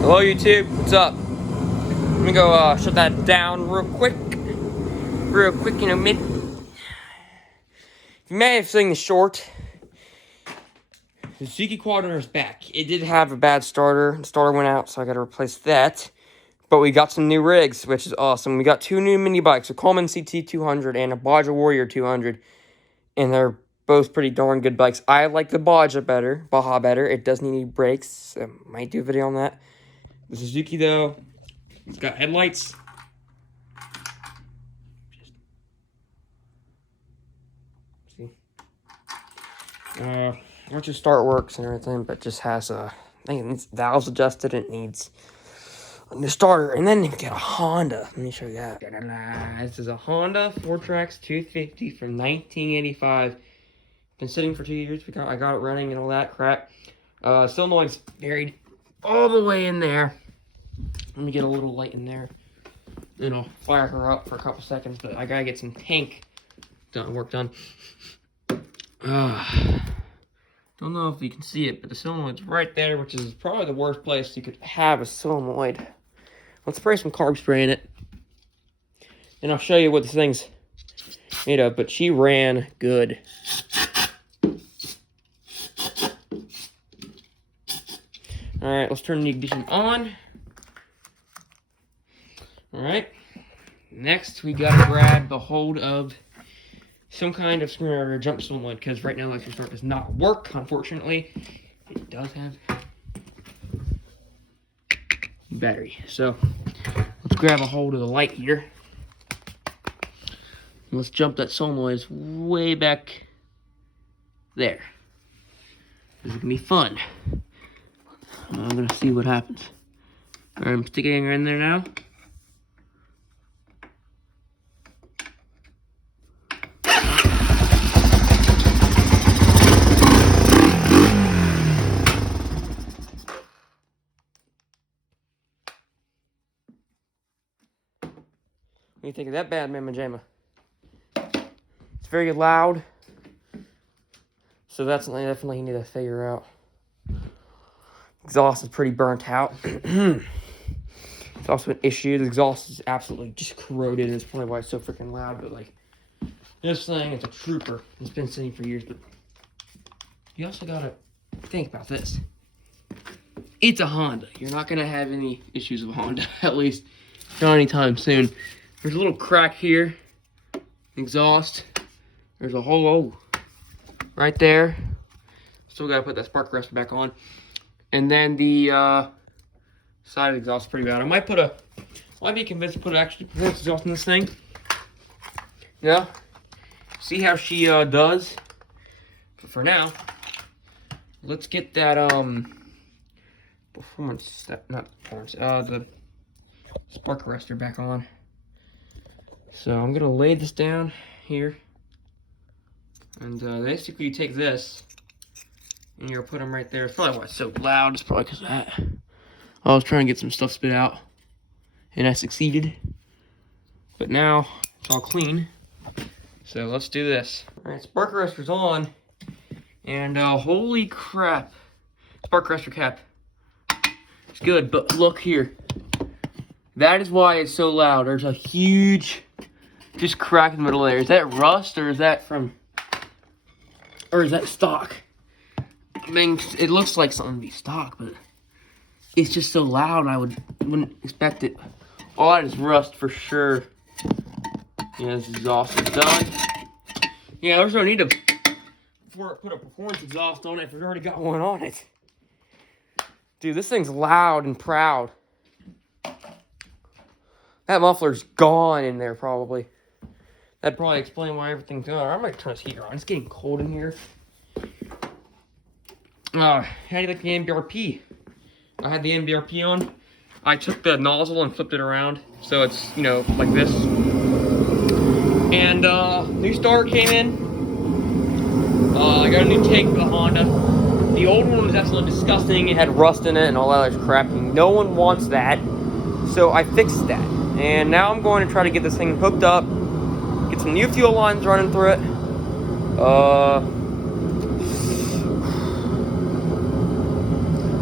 Hello YouTube, what's up? Let me go shut that down real quick, in a minute. You may have seen the short. The Suzuki Quadrunner is back. It did have a bad starter. The starter went out, so I got to replace that. But we got some new rigs, which is awesome. We got two new mini bikes, a Coleman CT 200 and a Baja Warrior 200. And they're both pretty darn good bikes. I like the Baja better. It does need brakes. I might do a video on that. The Suzuki, though, it's got headlights. See? Once your start works and everything, but just has I think it needs valves adjusted. It needs a new starter, and then you get a Honda. Let me show you that. This is a Honda 4Trax 250 from 1985. Been sitting for 2 years. I got it running and all that crap. Solenoid's buried all the way in there. Let me get a little light in there. Then I'll fire her up for a couple seconds, but I gotta get some tank work done. Don't know if you can see it, but the solenoid's right there, which is probably the worst place you could have a solenoid. Let's spray some carb spray in it, and I'll show you what this thing's made of, but she ran good. Alright, let's turn the ignition on. Alright, next we gotta grab the hold of some kind of screwdriver to jump solenoid, because right now electric start does not work, unfortunately. It does have battery. So let's grab a hold of the light here. And let's jump that solenoid way back there. This is gonna be fun. I'm gonna see what happens. Alright, I'm sticking her in there now. What do you think of that bad Mamma Jamma? It's very loud. So that's something I definitely need to figure out. Exhaust is pretty burnt out. It's also an issue. The exhaust is absolutely just corroded, and it's probably why it's so freaking loud. But like, this thing is a trooper. It's been sitting for years, but you also gotta think about this. It's a Honda. You're not gonna have any issues with Honda, at least not anytime soon. There's a little crack here. Exhaust. There's a hole right there. Still gotta put that spark arrestor back on. And then the side of the exhaust is pretty bad. I might be convinced to put actually performance exhaust in this thing. Yeah. See how she does. But for now, let's get that the spark arrestor back on. So I'm gonna lay this down here, and basically you take this and you'll put them right there. It's probably why it's so loud. It's probably because of that. I was trying to get some stuff spit out, and I succeeded. But now it's all clean. So let's do this. All right, spark arrestor's on, and holy crap, spark arrestor cap. It's good, but look here. That is why it's so loud. There's a huge just crack in the middle there. Is that rust, or is that stock? I mean, it looks like something to be stock, but it's just so loud. I wouldn't expect it. Oh, that is rust for sure. Yeah, this exhaust is done. Yeah, there's no need to put a performance exhaust on it if we've already got one on it. Dude, this thing's loud and proud. That muffler's gone in there, probably. That'd probably explain why everything's going on. I'm gonna turn this heater on. It's getting cold in here. How do you like the MBRP? I had the MBRP on. I took the nozzle and flipped it around, so it's, you know, like this. And new starter came in. I got a new tank for the Honda. The old one was absolutely disgusting. It had rust in it and all that other crap. No one wants that. So I fixed that. And now I'm going to try to get this thing hooked up, get some new fuel lines running through it.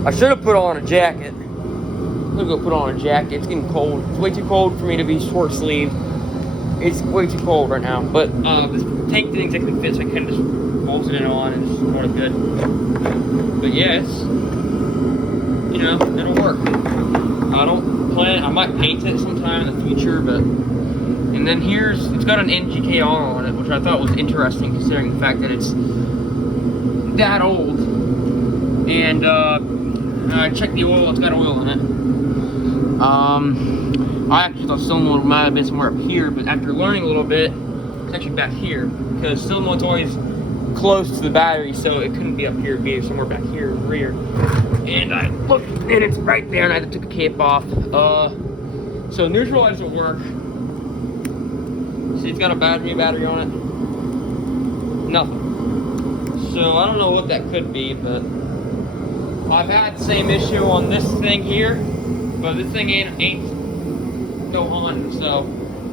I should have put on a jacket. gonna go put on a jacket. It's getting cold. It's way too cold for me to be short sleeved. It's way too cold right now. But this tank didn't exactly fit, so I kind of just bolted it on and just thought it good. But yeah, it's, you know, it'll work. I don't plan. I might paint it sometime in the future, but. And then it's got an NGKR on it, which I thought was interesting considering the fact that it's that old. And I checked the oil, it's got oil in it. I actually thought solenoid might have been somewhere up here, but after learning a little bit, it's actually back here. Because solenoid's always close to the battery, so it couldn't be up here, it'd be somewhere back here in the rear. And I looked, and it's right there, and I took the cape off. So neutralizer will work. See, it's got a battery on it. Nothing. So I don't know what that could be, but I've had the same issue on this thing here, but this thing ain't no Honda, so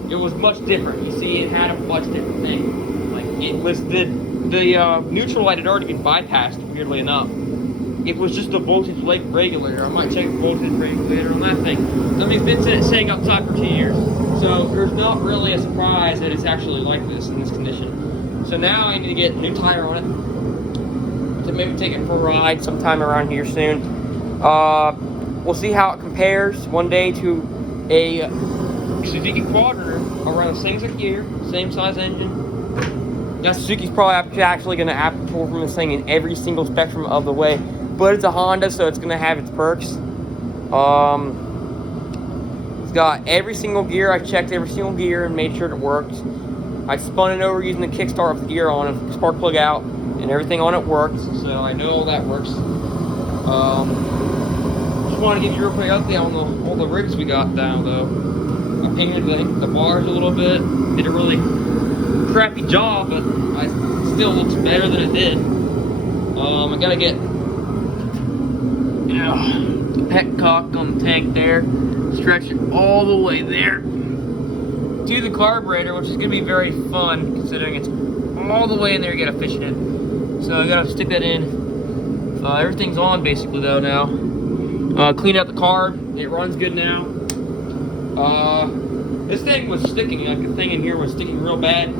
it was much different. You see, it had a much different thing. Like, it was the neutral light had already been bypassed, weirdly enough. It was just the voltage regulator. I might check the voltage regulator on that thing. I mean, it's been sitting outside for 2 years. So there's not really a surprise that it's actually like this in this condition. So now I need to get a new tire on it to maybe take it for a ride sometime around here soon. We'll see how it compares one day to a Suzuki Quadrunner around the same gear, same size engine. Now Suzuki's probably actually going to outperform this thing in every single spectrum of the way, but it's a Honda, so it's going to have its perks. Got every single gear. I checked every single gear and made sure it worked. I spun it over using the kickstart with the gear on it, spark plug out, and everything on it worked. So I know all that works. Just want to give you a real quick update on all the rigs we got down though. I painted the bars a little bit. Did a really crappy job, but it still looks better than it did. I gotta get the petcock on the tank there. Stretch it all the way there to the carburetor, which is going to be very fun considering it's all the way in there to get a fishing in. So I got to stick that in. Everything's on basically though now. Cleaned out the carb. It runs good now. This thing was sticking, like the thing in here was sticking real bad.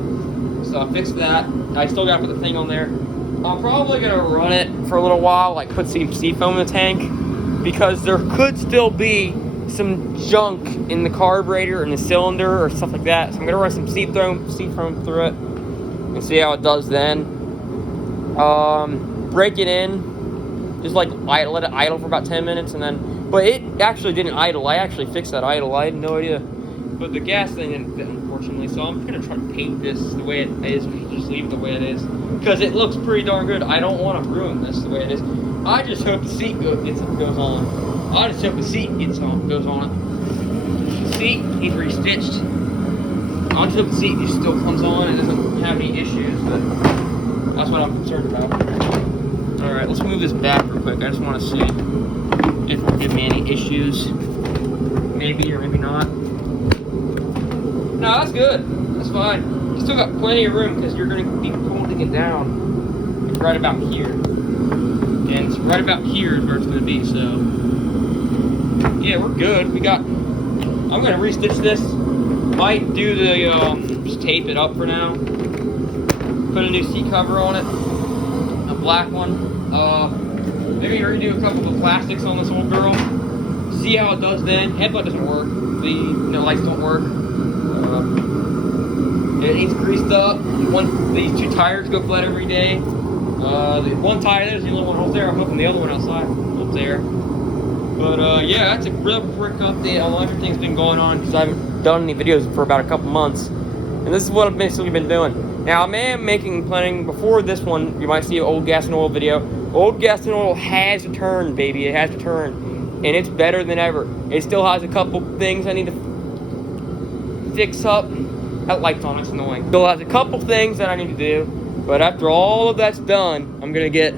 So I fixed that. I still got to put the thing on there. I'm probably going to run it for a little while, like put some seafoam in the tank, because there could still be some junk in the carburetor and the cylinder or stuff like that. So I'm gonna run some seafoam through it and see how it does then. Break it in, just like let it idle for about 10 minutes, and then. But it actually didn't idle. I actually fixed that idle. I had no idea. But the gas thing didn't, unfortunately. So I'm gonna try to paint this the way it is, or just leave it the way it is, because it looks pretty darn good. I don't want to ruin this the way it is. I just hope the seat goes on. I just hope the seat goes on it. The seat needs restitched. I just hope the seat just still comes on and doesn't have any issues, but that's what I'm concerned about. Alright, let's move this back real quick. I just want to see if it'll give me any issues. Maybe or maybe not. No, that's good. That's fine. You still got plenty of room because you're going to be holding it down right about here. And it's right about here is where it's going to be, so yeah, we're good. I'm going to restitch this. Might do the, just tape it up for now. Put a new seat cover on it. A black one. Maybe redo a couple of the plastics on this old girl. See how it does then. Headlight doesn't work. The lights don't work. It needs greased up. These two tires go flat every day. The one tire there's the only one up there. I'm hoping the other one outside up there. But yeah, that's a real quick update on everything's been going on, because I haven't done any videos for about a couple months, and this is what I've basically been doing. Now I am planning before this one. You might see an old gas and oil video. Old gas and oil has returned, baby. It has returned, and it's better than ever. It still has a couple things I need to fix up. That light's on, it's annoying. Still has a couple things that I need to do. But after all of that's done, I'm gonna get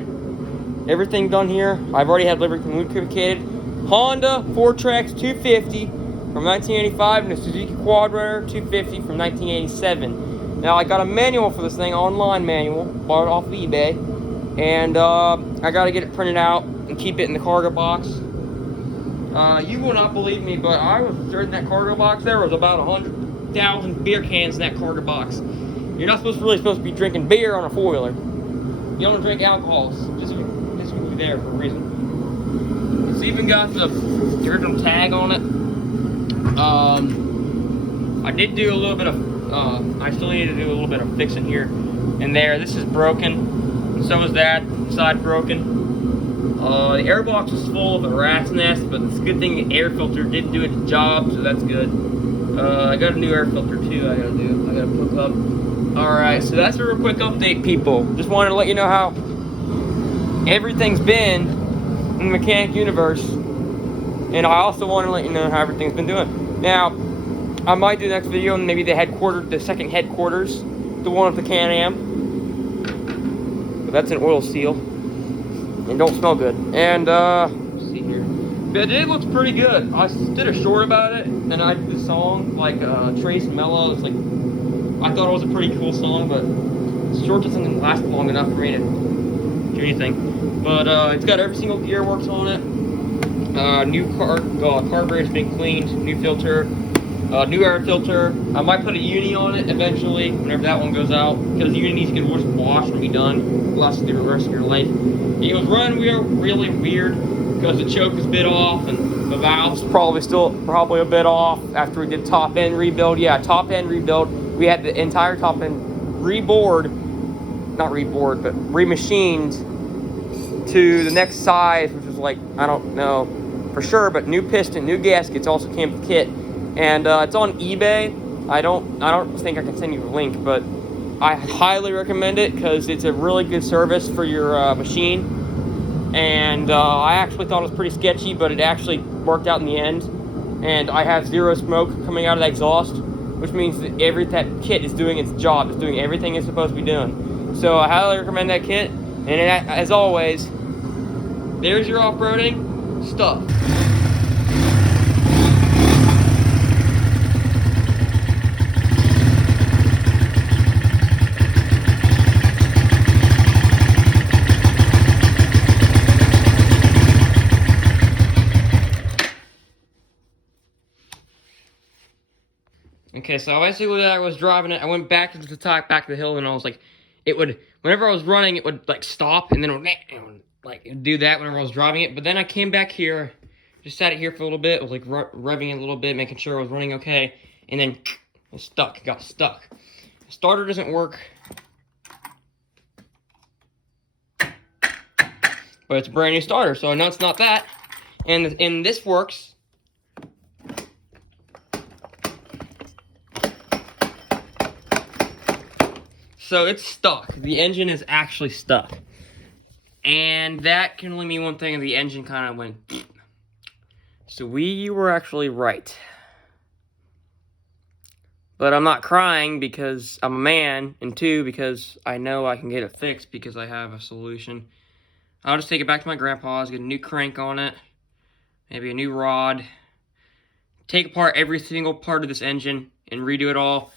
everything done here. I've already had everything lubricated. Honda 4Trax 250 from 1985 and a Suzuki Quadrunner 250 from 1987. Now I got a manual for this thing, online manual, bought it off of eBay, and I gotta get it printed out and keep it in the cargo box. You will not believe me, but I was in that cargo box. There was about 100,000 beer cans in that cargo box. You're not really supposed to be drinking beer on a four-wheeler. You don't drink alcohol. This will be there for a reason. It's even got the original tag on it. I did do a little bit of, I still need to do a little bit of fixing here and there. This is broken, and so is that side broken. The air box was full of a rat's nest, but it's a good thing the air filter did do its job, so that's good. I got a new air filter too I gotta hook up. Alright, so that's a real quick update, people. Just wanted to let you know how everything's been in the mechanic universe. And I also want to let you know how everything's been doing. Now, I might do the next video on maybe the second headquarters, the one with the Can-Am. But that's an oil seal. And don't smell good. And, let's see here. But it looks pretty good. I did a short about it, and I did the song, like, Trace and Mellow. It's like, I thought it was a pretty cool song, but the short doesn't last long enough for me to do anything. But, it's got every single gear works on it. New carburetor's been cleaned, new filter, new air filter. I might put a uni on it eventually, whenever that one goes out, because the uni needs to get washed when we done, lasts the rest of your life. It was running really weird, because the choke is a bit off, and the valve's probably a bit off after we did top end rebuild. Yeah, top end rebuild. We had the entire top end remachined to the next size, which was like, I don't know for sure, but new piston, new gaskets also came with the kit, and it's on eBay. I don't think I can send you the link, but I highly recommend it because it's a really good service for your machine. And I actually thought it was pretty sketchy, but it actually worked out in the end. And I have zero smoke coming out of the exhaust, which means that that kit is doing its job. It's doing everything it's supposed to be doing. So I highly recommend that kit. And as always, there's your off-roading stuff. Okay, so basically I was driving it, I went back to the top, back to the hill, and I was like, whenever I was running, it would like stop, and then it would like do that whenever I was driving it. But then I came back here, just sat it here for a little bit, was like revving it a little bit, making sure I was running okay, and then it got stuck. The starter doesn't work, but it's a brand new starter, so I know it's not that. And this works. So it's stuck. The engine is actually stuck. And that can only mean one thing, and the engine kind of went. So you were actually right. But I'm not crying because I'm a man, and two, because I know I can get it fixed because I have a solution. I'll just take it back to my grandpa's, get a new crank on it, maybe a new rod, take apart every single part of this engine and redo it all.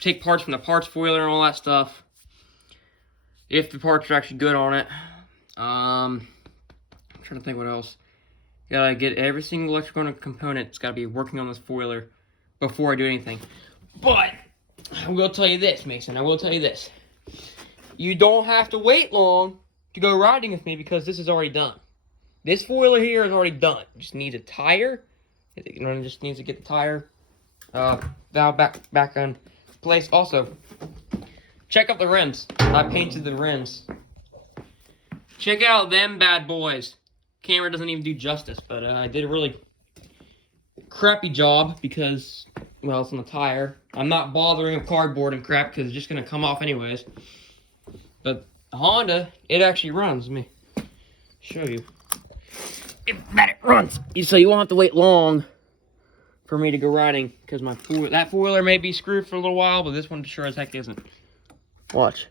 Take parts from the parts spoiler and all that stuff, if the parts are actually good on it. I'm trying to think what else. Gotta get every single electrical component. It's gotta be working on this spoiler before I do anything. But I will tell you this, Mason. I will tell you this. You don't have to wait long to go riding with me because this is already done. This spoiler here is already done. It just needs a tire. It just needs to get the tire valve back on place. Also, check out the rims. I painted the rims. Check out them bad boys. Camera doesn't even do justice, but I did a really crappy job because, well, it's on the tire. I'm not bothering with cardboard and crap because it's just going to come off anyways. But Honda, it actually runs. Let me show you. It runs. So you won't have to wait long for me to go riding, because that four-wheeler may be screwed for a little while, but this one sure as heck isn't. Watch.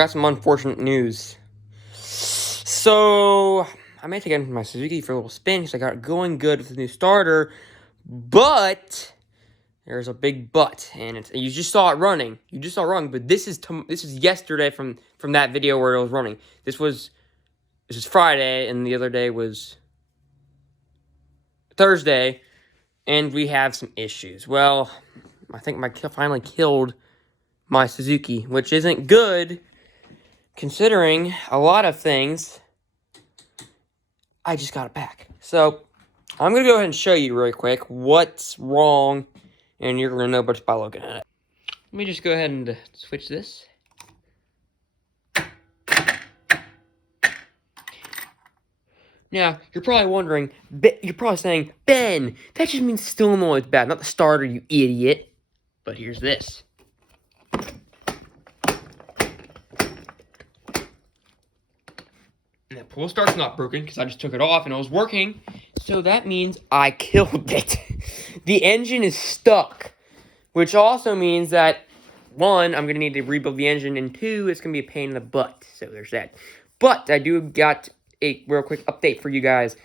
got some unfortunate news. So, I may take my Suzuki for a little spin because I got it going good with the new starter, but there's a big but, and you just saw it running. You just saw it running, but this is yesterday from that video where it was running. This is Friday, and the other day was Thursday, and we have some issues. Well, I think my finally killed my Suzuki, which isn't good, considering a lot of things. I just got it back. So, I'm going to go ahead and show you really quick what's wrong, and you're going to know just by looking at it. Let me just go ahead and switch this. Now, you're probably wondering, you're probably saying, Ben, that just means still is bad, not the starter, you idiot. But here's this. And that pull start's not broken because I just took it off and it was working. So that means I killed it. The engine is stuck, which also means that, one, I'm going to need to rebuild the engine, and two, it's going to be a pain in the butt. So there's that. But I do got a real quick update for you guys.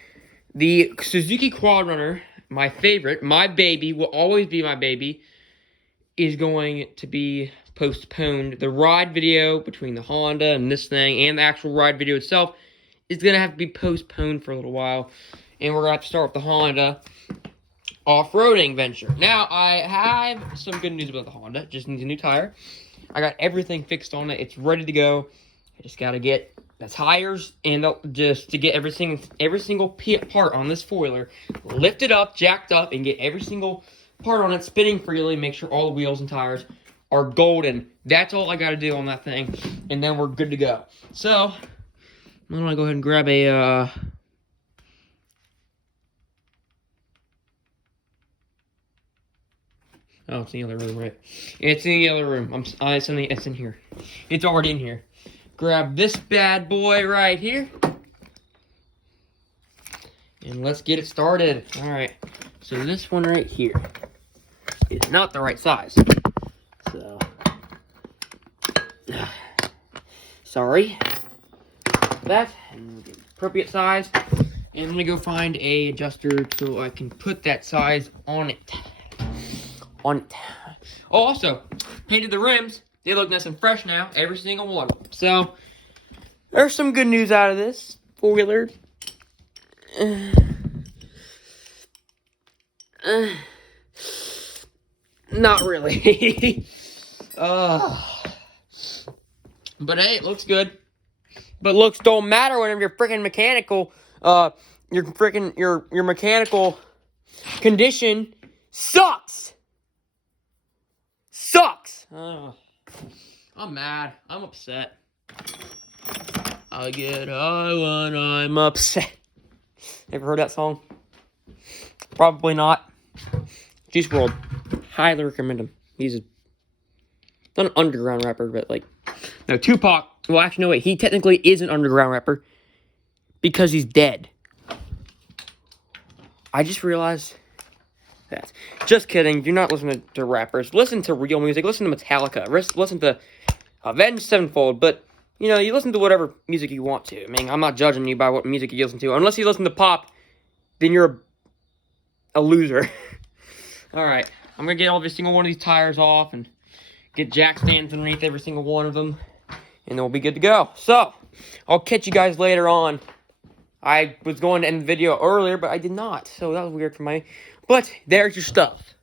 The Suzuki Quadrunner, my favorite, my baby, will always be my baby, is going to be postponed. The ride video between the Honda and this thing and the actual ride video itself is going to have to be postponed for a little while. And we're going to have to start with the Honda off-roading venture. Now, I have some good news about the Honda. Just needs a new tire. I got everything fixed on it. It's ready to go. I just got to get the tires and just to get every single part on this foiler lifted up, jacked up, and get every single part on it spinning freely. Make sure all the wheels and tires are golden. That's all I got to do on that thing, and then we're good to go. So, I'm going to go ahead and grab a... Oh, it's in the other room, right? It's in the other room. It's in here. It's already in here. Grab this bad boy right here. And let's get it started. Alright. So this one right here is not the right size. So, sorry. That, and the appropriate size. And I'm going to go find a adjuster so I can put that size on it. Oh, also, painted the rims. They look nice and fresh now, every single one. So, there's some good news out of this four-wheeler. Not really. But hey, it looks good. But looks don't matter whenever you're freaking mechanical. Your mechanical condition sucks. I'm mad. I'm upset. I get high when I'm upset. Ever heard that song? Probably not. Juice WRLD. Highly recommend him. He's not an underground rapper, but like... No, Tupac. Well, actually, no, wait. He technically is an underground rapper because he's dead. I just realized... that. Just kidding. You're not listening to rappers. Listen to real music. Listen to Metallica. Listen to Avenged Sevenfold. But, you know, you listen to whatever music you want to. I mean, I'm not judging you by what music you listen to. Unless you listen to pop, then you're a loser. Alright. I'm going to get every single one of these tires off and get jack stands underneath every single one of them. And then we'll be good to go. So, I'll catch you guys later on. I was going to end the video earlier, but I did not. So, that was weird for me. But, there's your stuff.